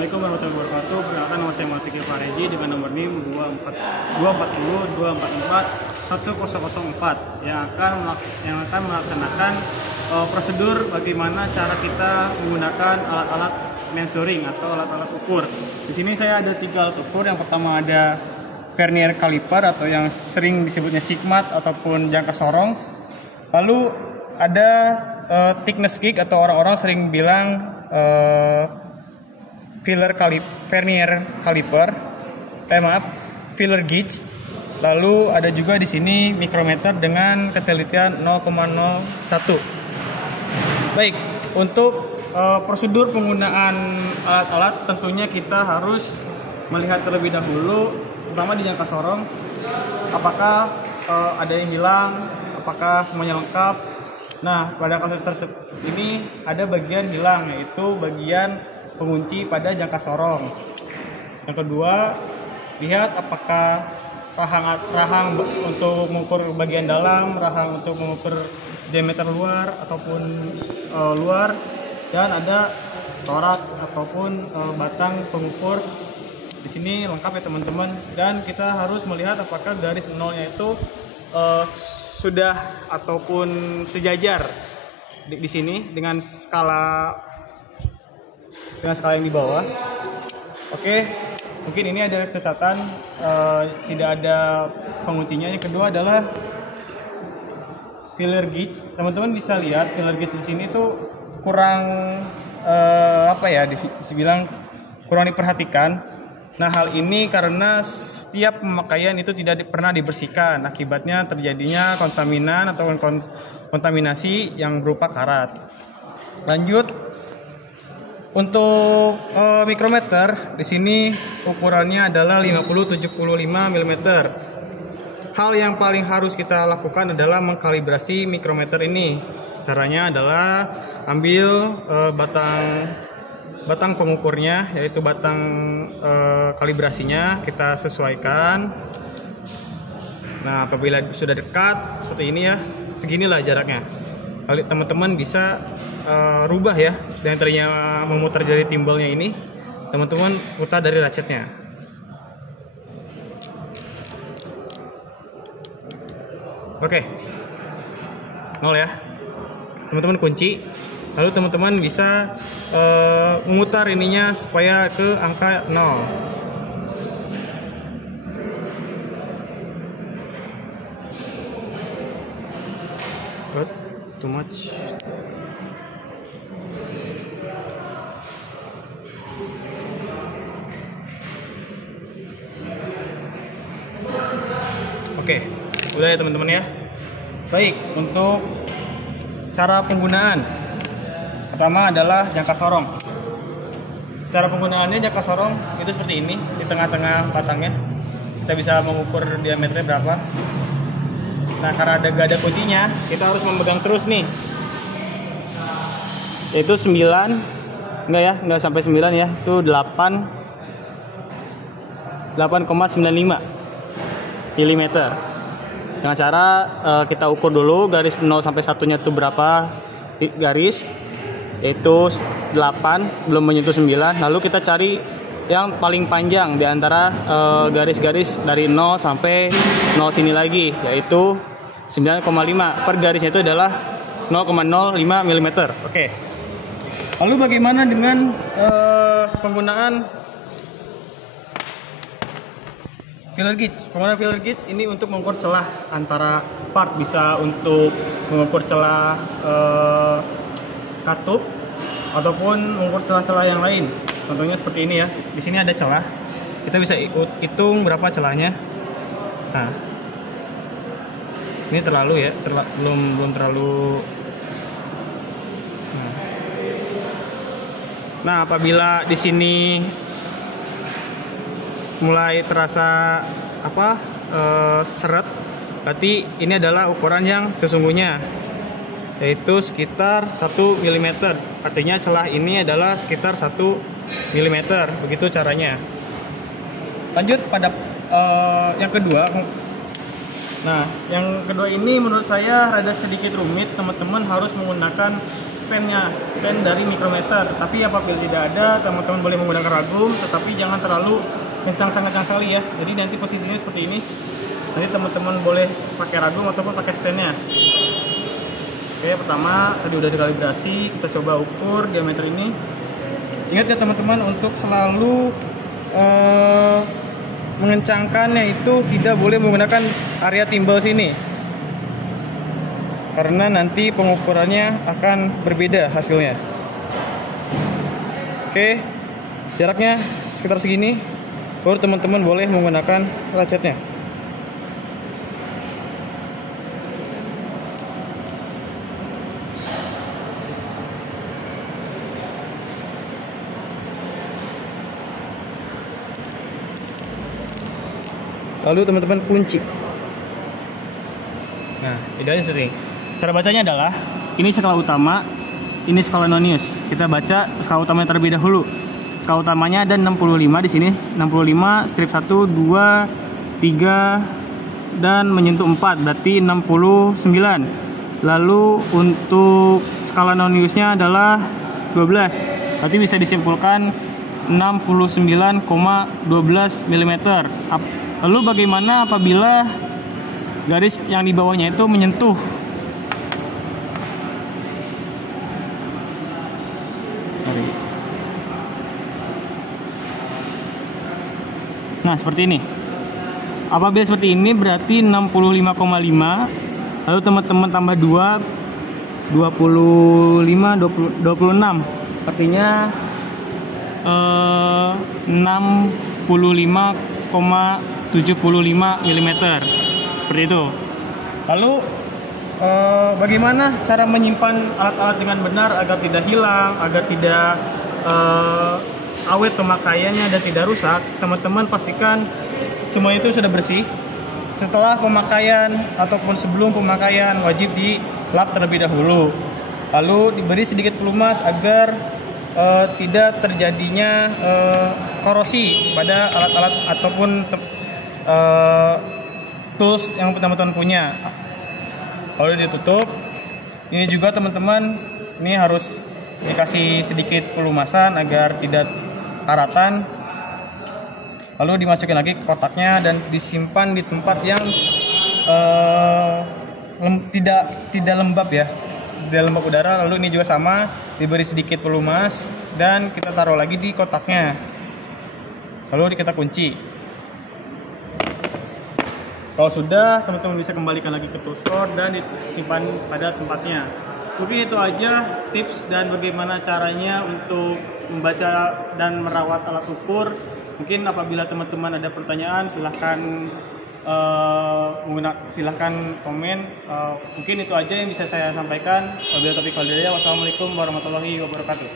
Assalamualaikum warahmatullahi wabarakatuh. Perkenalkan, nama saya Matikil Fareji dengan nomor NIM 240-244-1004 yang akan melaksanakan prosedur bagaimana cara kita menggunakan alat-alat measuring atau alat-alat ukur. Di sini saya ada 3 alat ukur. Yang pertama ada vernier caliper atau yang sering disebutnya sigmat ataupun jangka sorong. Lalu ada thickness gauge atau orang-orang sering bilang vernier caliper, filler gauge. Lalu ada juga di sini micrometer dengan ketelitian 0,01. Baik, untuk prosedur penggunaan alat-alat tentunya kita harus melihat terlebih dahulu, pertama di jangka sorong, apakah ada yang hilang, apakah semuanya lengkap. Nah, pada kasus tersebut ini ada bagian hilang, yaitu bagian pengunci pada jangka sorong. Yang kedua, lihat apakah rahang untuk mengukur bagian dalam, rahang untuk mengukur diameter luar ataupun luar, dan ada torak ataupun batang pengukur. Di sini lengkap ya teman-teman, dan kita harus melihat apakah garis nolnya itu sudah ataupun sejajar di sini dengan skala yang di bawah. Oke, mungkin ini ada catatan tidak ada penguncinya. Yang kedua adalah filler gauge. Teman-teman bisa lihat filler gauge di sini tuh kurang dibilang kurang diperhatikan. Nah, hal ini karena setiap pemakaian itu tidak pernah dibersihkan, akibatnya terjadinya kontaminan atau kontaminasi yang berupa karat. Lanjut, untuk mikrometer di sini ukurannya adalah 50-75 mm. Hal yang paling harus kita lakukan adalah mengkalibrasi mikrometer ini. Caranya adalah ambil batang pengukurnya, yaitu batang kalibrasinya kita sesuaikan. Nah, apabila sudah dekat seperti ini ya, seginilah jaraknya. Kalau teman-teman bisa rubah ya, dan tadinya memutar dari timbalnya ini, teman-teman putar dari ratchetnya. Oke, 0 ya, teman-teman kunci. Lalu teman-teman bisa memutar ininya supaya ke angka 0. Too much. Oke, udah ya teman-teman ya. Baik, untuk cara penggunaan pertama adalah jangka sorong. Cara penggunaannya jangka sorong itu seperti ini, di tengah-tengah batangnya kita bisa mengukur diameternya berapa. Nah, karena gak ada kuncinya, kita harus memegang terus nih, yaitu 9, enggak sampai 9 ya, itu 8,95 mm. Dengan cara kita ukur dulu garis 0 sampai 1-nya itu berapa garis, yaitu 8, belum menyentuh 9. Lalu kita cari yang paling panjang di antara garis-garis dari 0 sampai 0 sini lagi, yaitu 9,5. Per garisnya itu adalah 0,05 mm. Oke. Lalu bagaimana dengan penggunaan filler gauge? Penggunaan filler gauge ini untuk mengukur celah antara part, bisa untuk mengukur celah katup ataupun mengukur celah-celah yang lain. Contohnya seperti ini ya. Di sini ada celah. Kita bisa hitung berapa celahnya. Nah, ini terlalu ya, belum terlalu. Nah, apabila di sini mulai terasa seret, berarti ini adalah ukuran yang sesungguhnya, yaitu sekitar 1 mm. Artinya celah ini adalah sekitar 1 mm. Begitu caranya. Lanjut pada yang kedua. Nah, yang kedua ini menurut saya rada sedikit rumit. Teman-teman harus menggunakan stand dari micrometer. Tapi apabila tidak ada, teman-teman boleh menggunakan ragum, tetapi jangan terlalu sangat kencang sekali ya. Jadi nanti posisinya seperti ini. Nanti teman-teman boleh pakai ragum ataupun pakai standnya. Oke, pertama tadi udah dikalibrasi, kita coba ukur diameter ini. Ingat ya teman-teman, untuk selalu mengencangkannya itu tidak boleh menggunakan area timbal sini, karena nanti pengukurannya akan berbeda hasilnya. Oke, jaraknya sekitar segini, baru teman-teman boleh menggunakan ratchetnya. Lalu teman-teman kunci. Nah, idealnya seperti ini. Cara bacanya adalah ini skala utama, ini skala nonius. Kita baca skala utamanya terlebih dahulu. Skala utamanya ada 65 di sini. 65 strip 1, 2, 3 dan menyentuh 4, berarti 69. Lalu untuk skala noniusnya adalah 12. Berarti bisa disimpulkan 69,12 mm. Lalu bagaimana apabila garis yang di bawahnya itu menyentuh? Nah, seperti ini. Apabila seperti ini berarti 65,5. Lalu teman-teman tambah 2, 25, 26. Artinya 65,75 mm. Seperti itu. Lalu bagaimana cara menyimpan alat-alat dengan benar agar tidak hilang, agar tidak awet pemakaiannya dan tidak rusak? Teman-teman pastikan semua itu sudah bersih. Setelah pemakaian ataupun sebelum pemakaian wajib dilap terlebih dahulu. Lalu diberi sedikit pelumas agar tidak terjadinya korosi pada alat-alat ataupun tools yang teman-teman punya. Lalu ditutup. Ini juga teman-teman, ini harus dikasih sedikit pelumasan agar tidak karatan. Lalu dimasukin lagi ke kotaknya dan disimpan di tempat yang tidak lembab ya, tidak lembab udara. Lalu ini juga sama, diberi sedikit pelumas dan kita taruh lagi di kotaknya. Lalu kita kunci. Kalau sudah, teman-teman bisa kembalikan lagi ke tool store dan disimpan pada tempatnya. Mungkin itu aja tips dan bagaimana caranya untuk membaca dan merawat alat ukur. Mungkin apabila teman-teman ada pertanyaan, silahkan komen. Mungkin itu aja yang bisa saya sampaikan. Wabillahi taufiq wal hidayah. Wassalamualaikum warahmatullahi wabarakatuh.